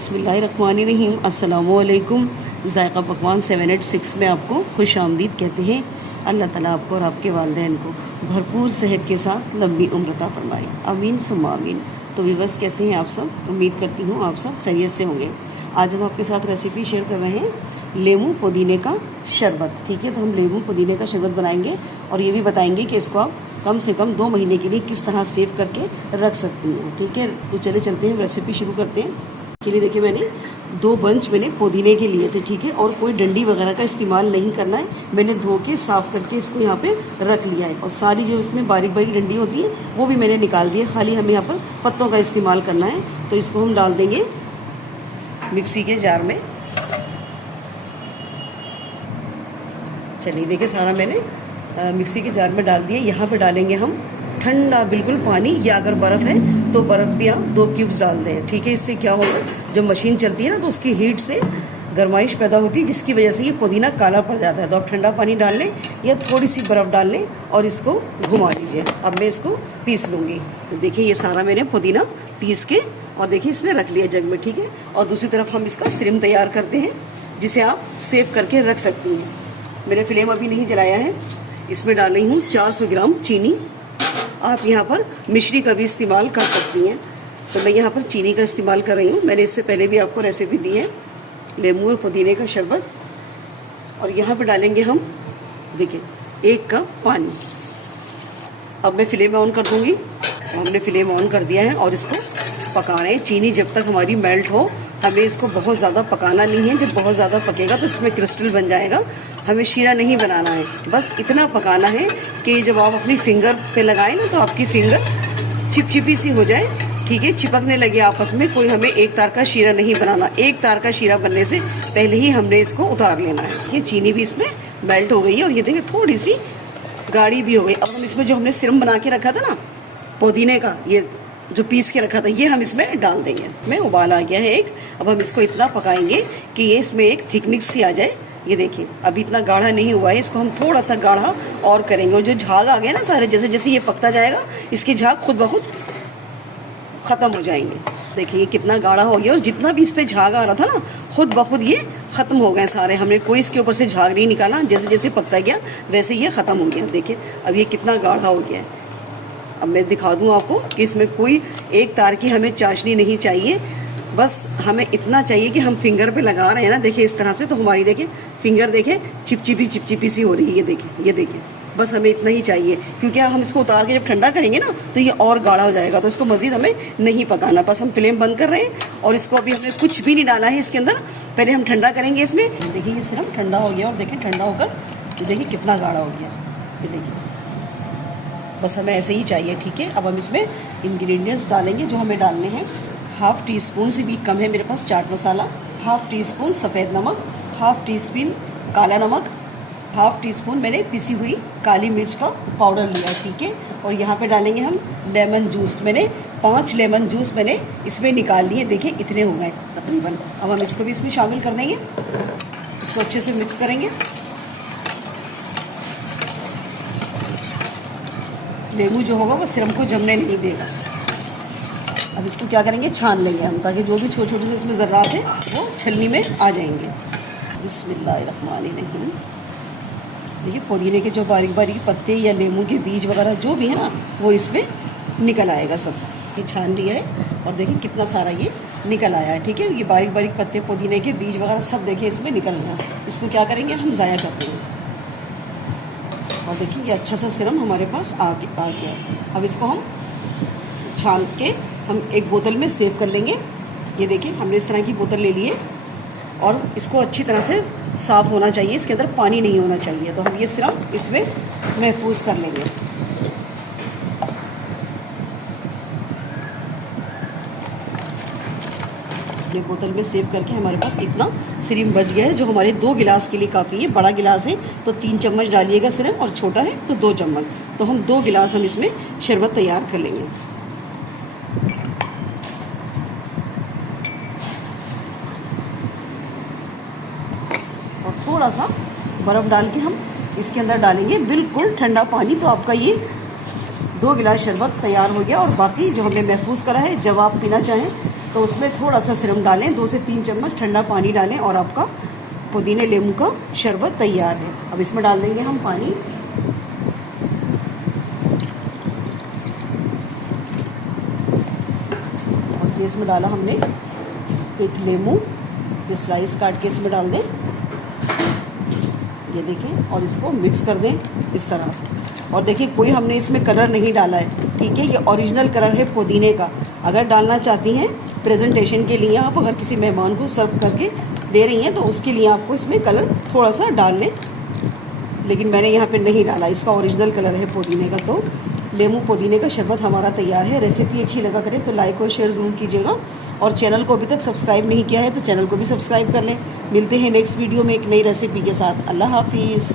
बिस्मिल्लाहिर्रहमानिर्रहीम। अस्सलामुअलैकुम। ज़ायक़ा पकवान 786 में आपको खुश आमदीद कहते हैं। अल्लाह ताला आपको और आपके वालिदैन को भरपूर सेहत के साथ लंबी उम्र अता फरमाए, आमीन सुम्मा आमीन। तो व्यूअर्स, कैसे हैं आप सब? उम्मीद करती हूँ आप सब खैरियत से होंगे। आज हम आपके साथ रेसिपी शेयर कर रहे हैं लेमू पुदीने का शरबत। ठीक है, तो हम लेमू पुदीने का शरबत बनाएंगे और ये भी बताएंगे कि इसको आप कम से कम 2 महीने के लिए किस तरह सेव करके रख सकती हैं। ठीक है, तो चले चलते हैं, रेसिपी शुरू करते हैं। के लिए देखिए, मैंने 2 बंच पुदीने के लिए थे। ठीक है, और कोई डंडी वगैरह का इस्तेमाल नहीं करना है। मैंने धो के साफ़ करके इसको यहाँ पे रख लिया है और सारी जो इसमें बारीक बारीक डंडी होती है वो भी मैंने निकाल दी है। खाली हमें यहाँ पर पत्तों का इस्तेमाल करना है। तो इसको हम डाल देंगे मिक्सी के जार में। चलिए देखिए, सारा मैंने मिक्सी के जार में डाल दिया। यहाँ पे डालेंगे हम ठंडा बिल्कुल पानी, या अगर बर्फ़ है तो बर्फ़ भी आप 2 क्यूब्स डाल दें। ठीक है, इससे क्या होगा, जब मशीन चलती है ना तो उसकी हीट से गर्माइश पैदा होती है, जिसकी वजह से ये पुदीना काला पड़ जाता है। तो आप ठंडा पानी डाल लें या थोड़ी सी बर्फ़ डाल लें और इसको घुमा लीजिए। अब मैं इसको पीस लूँगी। देखिए, ये सारा मैंने पुदीना पीस के और देखिए इसमें रख लिया जग में। ठीक है, और दूसरी तरफ हम इसका सिरम तैयार करते हैं, जिसे आप सेव करके रख सकती हैं। मैंने फ्लेम अभी नहीं जलाया है। इसमें डाल रही हूँ 400 ग्राम चीनी। आप यहाँ पर मिश्री का भी इस्तेमाल कर सकती हैं, तो मैं यहाँ पर चीनी का इस्तेमाल कर रही हूँ। मैंने इससे पहले भी आपको रेसिपी दी है लेमू और पुदीने का शरबत। और यहाँ पर डालेंगे हम, देखिए, 1 कप पानी। अब मैं फ्लेम ऑन कर दूँगी। हमने फ्लेम ऑन कर दिया है और इसको पकाना है। चीनी जब तक हमारी मेल्ट हो, हमें इसको बहुत ज़्यादा पकाना नहीं है। जब बहुत ज़्यादा पकेगा तो इसमें क्रिस्टल बन जाएगा। हमें शीरा नहीं बनाना है, बस इतना पकाना है कि जब आप अपनी फिंगर पे लगाएं ना तो आपकी फिंगर चिपचिपी सी हो जाए। ठीक है, चिपकने लगे आपस में। कोई हमें एक तार का शीरा नहीं बनाना। एक तार का शीरा बनने से पहले ही हमने इसको उतार लेना है। ये चीनी भी इसमें मेल्ट हो गई है और ये देखिए थोड़ी सी गाढ़ी भी हो गई। अब हम इसमें जो हमने सिरम बना के रखा था ना पुदीने का, ये जो पीस के रखा था, ये हम इसमें डाल देंगे। में उबाल आ गया है एक। अब हम इसको इतना पकाएंगे कि ये इसमें एक थिकनेस सी आ जाए। ये देखिए, अभी इतना गाढ़ा नहीं हुआ है, इसको हम थोड़ा सा गाढ़ा और करेंगे। और जो झाग आ गया ना सारे, जैसे जैसे ये पकता जाएगा इसके झाग खुद ब खुद ख़त्म हो जाएंगे। देखिए ये कितना गाढ़ा हो गया और जितना भी इस पर झाग आ रहा था ना, खुद ब खुद ये ख़त्म हो गए सारे। हमने कोई इसके ऊपर से झाग नहीं निकाला। जैसे जैसे पकता गया वैसे ये ख़त्म हो गया। देखिए अब ये कितना गाढ़ा हो गया है। अब मैं दिखा दूँ आपको कि इसमें कोई एक तार की हमें चाशनी नहीं चाहिए। बस हमें इतना चाहिए कि हम फिंगर पे लगा रहे हैं ना, देखिए इस तरह से, तो हमारी देखिए फिंगर देखिए चिपचिपी सी हो रही है। ये देखिए, बस हमें इतना ही चाहिए। क्योंकि हम इसको उतार के जब ठंडा करेंगे ना तो ये और गाढ़ा हो जाएगा। तो इसको मज़ीद हमें नहीं पकाना। बस हम फ्लेम बंद कर रहे हैं और इसको अभी हमने कुछ भी नहीं डाला है इसके अंदर। पहले हम ठंडा करेंगे इसमें। देखिए ये सिर्फ ठंडा हो गया और देखिए ठंडा होकर देखिए कितना गाढ़ा हो गया। ये देखिए, बस हमें ऐसे ही चाहिए। ठीक है, अब हम इसमें इंग्रेडिएंट्स डालेंगे जो हमें डालने हैं। 1/2 टीस्पून से भी कम है मेरे पास चाट मसाला, 1/2 टीस्पून सफ़ेद नमक, 1/2 टीस्पून काला नमक, 1/2 टीस्पून मैंने पिसी हुई काली मिर्च का पाउडर लिया। ठीक है, और यहाँ पे डालेंगे हम लेमन जूस। मैंने 5 लेमन जूस मैंने इसमें निकाल लिए। देखिए इतने हो गए तकरीबन। अब हम इसको भी इसमें शामिल कर देंगे। इसको अच्छे से मिक्स करेंगे। लेमू जो होगा वो सिरम को जमने नहीं देगा। अब इसको क्या करेंगे, छान लेंगे हम, ताकि जो भी छोटे छोटे से इसमें ज़र्रात हैं वो छलनी में आ जाएंगे। बिस्मिल्लाहिर्रहमानिर्रहीम। देखिए पुदीने के जो बारीक बारीक पत्ते या लेमू के बीज वगैरह जो भी है ना, वो इसमें निकल आएगा सब। ये छान लिया है और देखिए कितना सारा ये निकल आया है। ठीक है, ये बारीक बारीक पत्ते पुदीने के बीज वगैरह सब देखिए इसमें निकल रहा है। इसको क्या करेंगे, हम ज़ाया कर देंगे। और देखिए ये अच्छा सा सिरम हमारे पास आ गया। अब इसको हम छान के हम एक बोतल में सेव कर लेंगे। ये देखिए हमने इस तरह की बोतल ले ली है और इसको अच्छी तरह से साफ़ होना चाहिए। इसके अंदर पानी नहीं होना चाहिए। तो हम ये सिरम इसमें महफूज कर लेंगे। ये बोतल में सेव करके हमारे पास इतना सिरम बच गया है, जो हमारे 2 गिलास के लिए काफ़ी है। बड़ा गिलास है तो 3 चम्मच डालिएगा सिरम, और छोटा है तो 2 चम्मच। तो हम 2 गिलास हम इसमें शरबत तैयार कर लेंगे। और थोड़ा सा बर्फ़ डाल के हम इसके अंदर डालेंगे, बिल्कुल ठंडा पानी। तो आपका ये 2 गिलास शरबत तैयार हो गया। और बाकी जो हमने महफूज करा है, जब आप पीना चाहें तो उसमें थोड़ा सा सिरम डालें, 2 से 3 चम्मच ठंडा पानी डालें और आपका पुदीने लेमू का शरबत तैयार है। अब इसमें डाल देंगे हम पानी। और इसमें डाला हमने एक लेमू, ये स्लाइस काट के इसमें डाल दें, ये देखें, और इसको मिक्स कर दें इस तरह से। और देखिए कोई हमने इसमें कलर नहीं डाला है, ठीक है, ये ओरिजिनल कलर है पुदीने का। अगर डालना चाहती हैं प्रेजेंटेशन के लिए, आप अगर किसी मेहमान को सर्व करके दे रही हैं तो उसके लिए आपको इसमें कलर थोड़ा सा डाल लें, लेकिन मैंने यहाँ पे नहीं डाला, इसका ओरिजिनल कलर है पुदीने का। तो लेमू पुदीने का शरबत हमारा तैयार है। रेसिपी अच्छी लगा करें तो लाइक और शेयर ज़रूर कीजिएगा, और चैनल को अभी तक सब्सक्राइब नहीं किया है तो चैनल को भी सब्सक्राइब कर लें। मिलते हैं नेक्स्ट वीडियो में एक नई रेसिपी के साथ। अल्लाह हाफिज़।